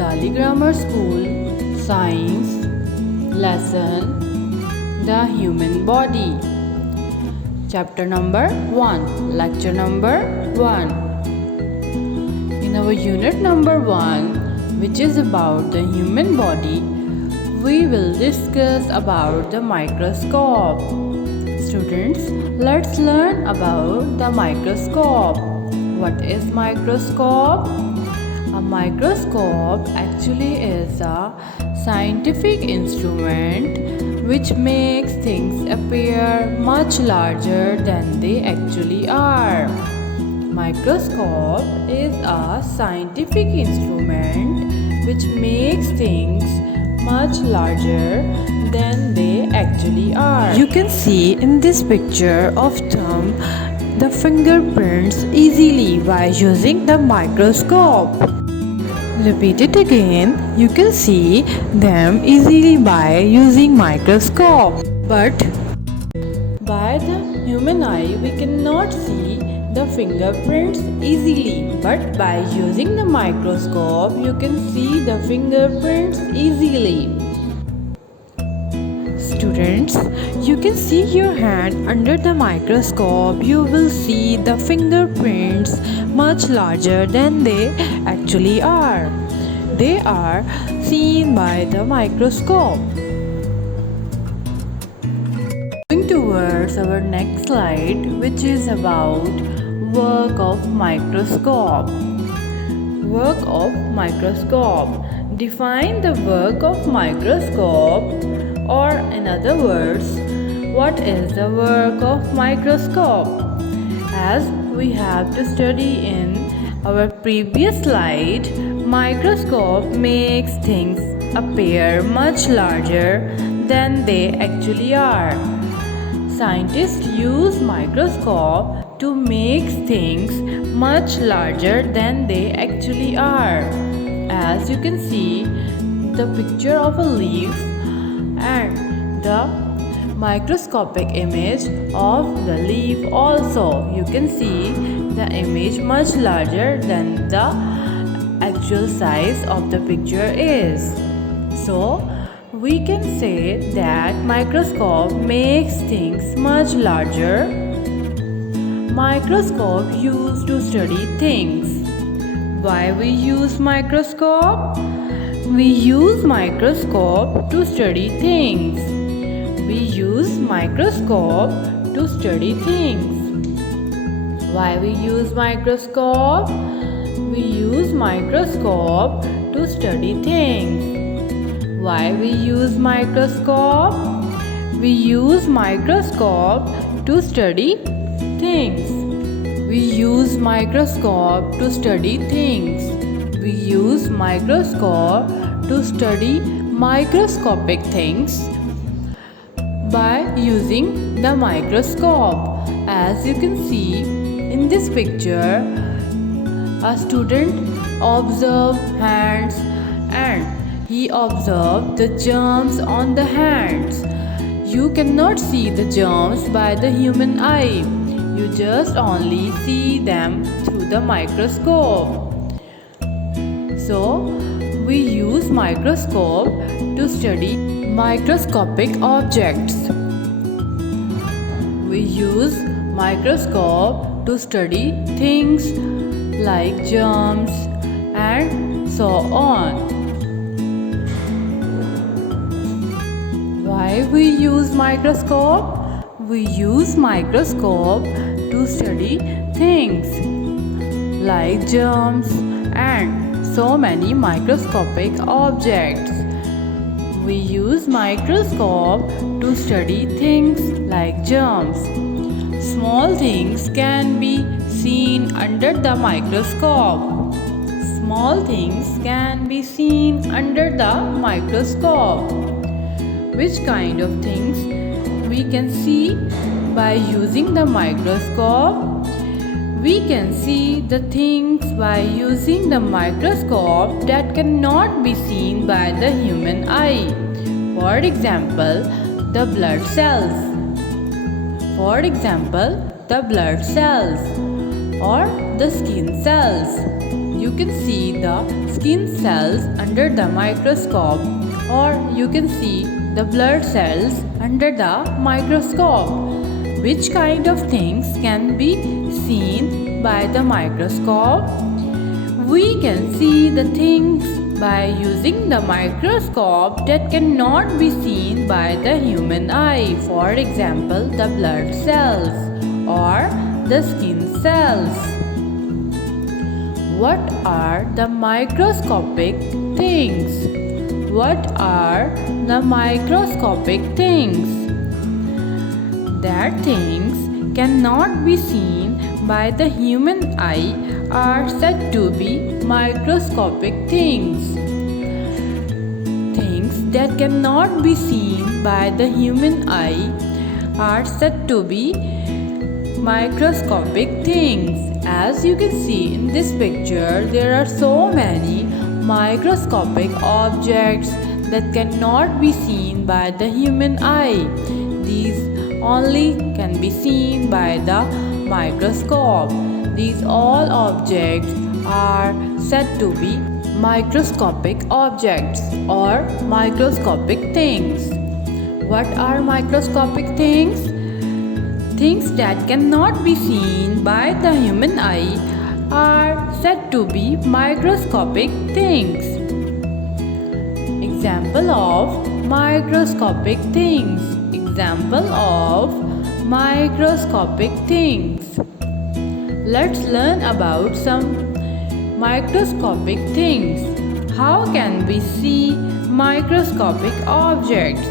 Abdali Grammar School Science Lesson The Human Body. Chapter number 1, Lecture number 1. In our unit number 1, which is about the human body, we will discuss about the microscope. Students, let's learn about the microscope. What is microscope? A microscope actually is a scientific instrument which makes things appear much larger than they actually are. Microscope is a scientific instrument which makes things much larger than they actually are. You can see in this picture of thumb the fingerprints easily by using the microscope. Repeat it again. You can see them easily by using microscope. But by the human eye we cannot see the fingerprints easily. But by using the microscope you can see the fingerprints easily. Students, you can see your hand under the microscope. You will see the fingerprints much larger than they actually are. They are seen by the microscope. Moving towards our next slide, which is about work of microscope. Work of microscope. Define the work of microscope. Or in other words, what is the work of microscope? As we have to study in our previous slide, microscope makes things appear much larger than they actually are. Scientists use microscope to make things much larger than they actually are. As you can see, the picture of a leaf and the microscopic image of the leaf also. You can see the image much larger than the actual size of the picture is. So we can say that microscope makes things much larger. Microscope used to study things. Why we use microscope? We use microscope to study things. We use microscope to study things. Why we use microscope? We use microscope to study things. Why we use microscope? We use microscope to study things. We use microscope to study things. We use microscope to study microscopic things by using the microscope. As you can see in this picture, a student observed hands and he observed the germs on the hands. You cannot see the germs by the human eye. You just only see them through the microscope. So, we use microscope to study microscopic objects. We use microscope to study things like germs and so on. Why we use microscope? We use microscope to study things like germs and so many microscopic objects. We use microscope to study things like germs. Small things can be seen under the microscope. Small things can be seen under the microscope. Which kind of things we can see by using the microscope? We can see the things by using the microscope that cannot be seen by the human eye. For example, the blood cells. For example, the blood cells or the skin cells. you can see the skin cells under the microscope, or you can see the blood cells under the microscope. Which kind of things can be seen by the microscope? We can see the things by using the microscope that cannot be seen by the human eye. For example, the blood cells or the skin cells. What are the microscopic things? What are the microscopic things? That things cannot be seen by the human eye are said to be microscopic things. Things that cannot be seen by the human eye are said to be microscopic things. As you can see in this picture, there are so many microscopic objects that cannot be seen by the human eye. These only can be seen by the microscope. These all objects are said to be microscopic objects or microscopic things. What are microscopic things? Things that cannot be seen by the human eye are said to be microscopic things. Example of microscopic things. Example of microscopic things. Let's learn about some microscopic things. How can we see microscopic objects?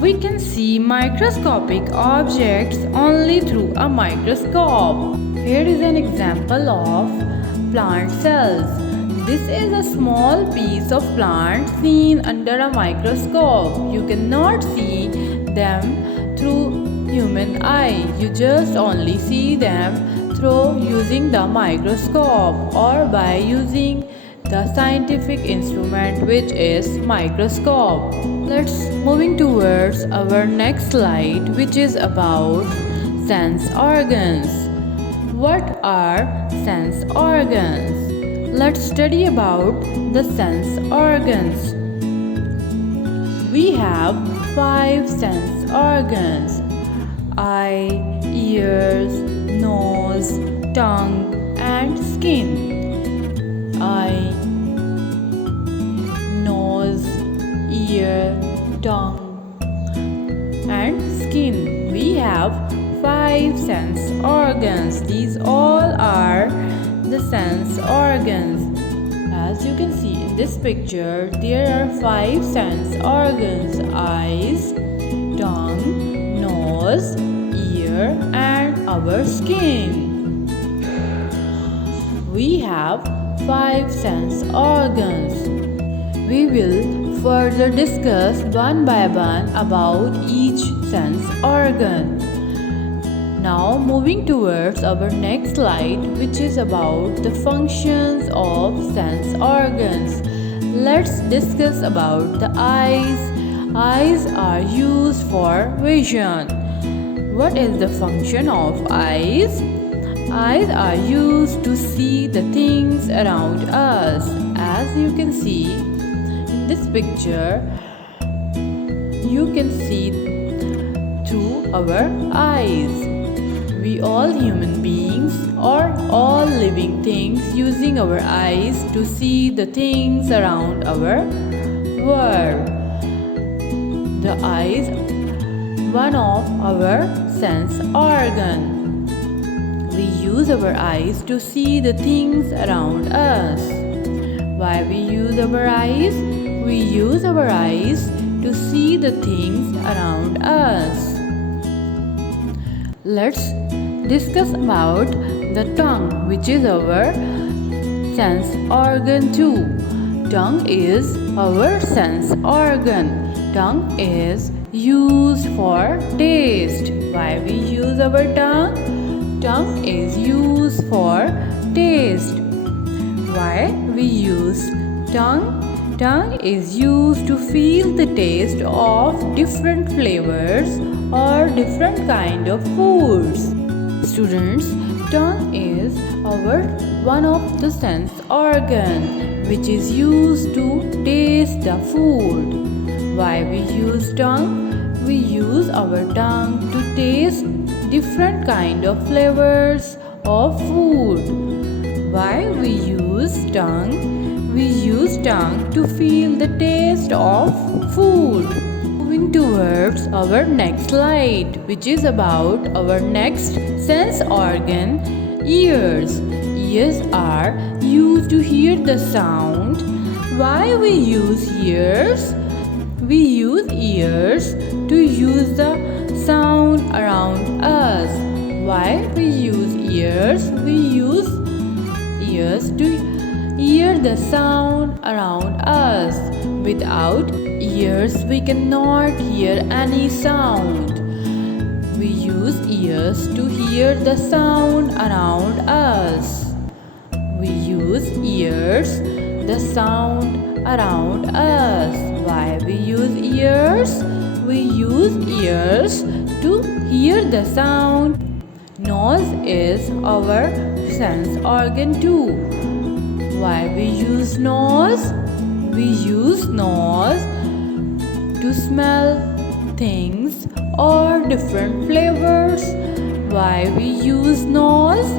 We can see microscopic objects only through a microscope. Here is an example of plant cells. This is a small piece of plant seen under a microscope. You cannot see them through human eye. You just only see them through using the microscope or by using the scientific instrument, which is microscope. Let's moving towards our next slide, which is about sense organs. What are sense organs? Let's study about the sense organs. We have 5 sense organs: eye, ears, nose, tongue, and skin. Eye, nose, ear, tongue, and skin. We have 5 sense organs. These all are the sense organs. As you can see in this picture, there are 5 sense organs: eyes, tongue, nose, ear, and our skin. We have 5 sense organs. We will further discuss one by one about each sense organ. Now moving towards our next slide, which is about the functions of sense organs. Let's discuss about the eyes. Eyes are used for vision. What is the function of eyes? Eyes are used to see the things around us. As you can see in this picture, you can see through our eyes. We all human beings or all living things using our eyes to see the things around our world. The eyes, one of our sense organ. We use our eyes to see the things around us. Why we use our eyes? We use our eyes to see the things around us. Let's discuss about the tongue, which is our sense organ too. Tongue is our sense organ. Tongue is used for taste. Why we use our tongue? Tongue is used for taste. Why we use tongue? Tongue is used to feel the taste of different flavors or different kind of foods. Students, tongue is our one of the sense organ which is used to taste the food. Why we use tongue? We use our tongue to taste different kind of flavors of food. Why we use tongue? We use tongue to feel the taste of food. Moving towards our next slide, which is about our next sense organ, ears. Ears are used to hear the sound. Why we use ears? We use ears to use the sound around us. Why we use ears? We use ears to hear the sound around us. Without ears, we cannot hear any sound. We use ears to hear the sound around us. We use ears, the sound around us. Why we use ears? We use ears to hear the sound. Nose is our sense organ too. Why we use nose? We use nose to smell things or different flavors. Why we use nose?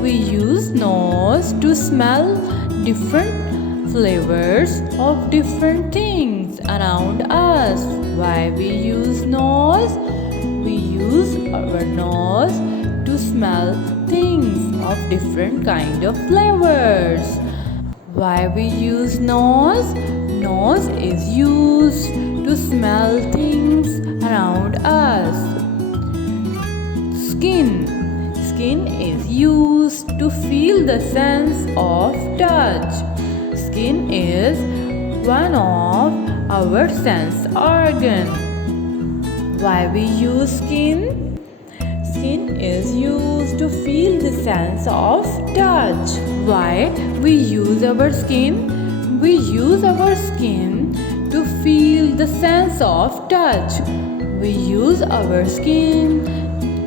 We use nose to smell different flavors of different things around us. Why we use nose? We use our nose to smell things of different kind of flavors. Why we use nose? Nose is used to smell things around us. Skin. Skin is used to feel the sense of touch. Skin is one of our sense organ. Why we use skin? Skin is used to feel the sense of touch. Why we use our skin? We use our skin to feel the sense of touch. We use our skin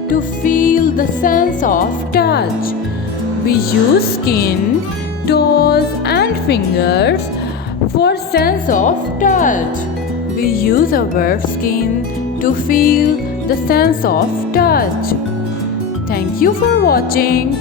to feel the sense of touch. We use skin, toes and fingers for sense of touch. We use our skin to feel the sense of touch. Thank you for watching.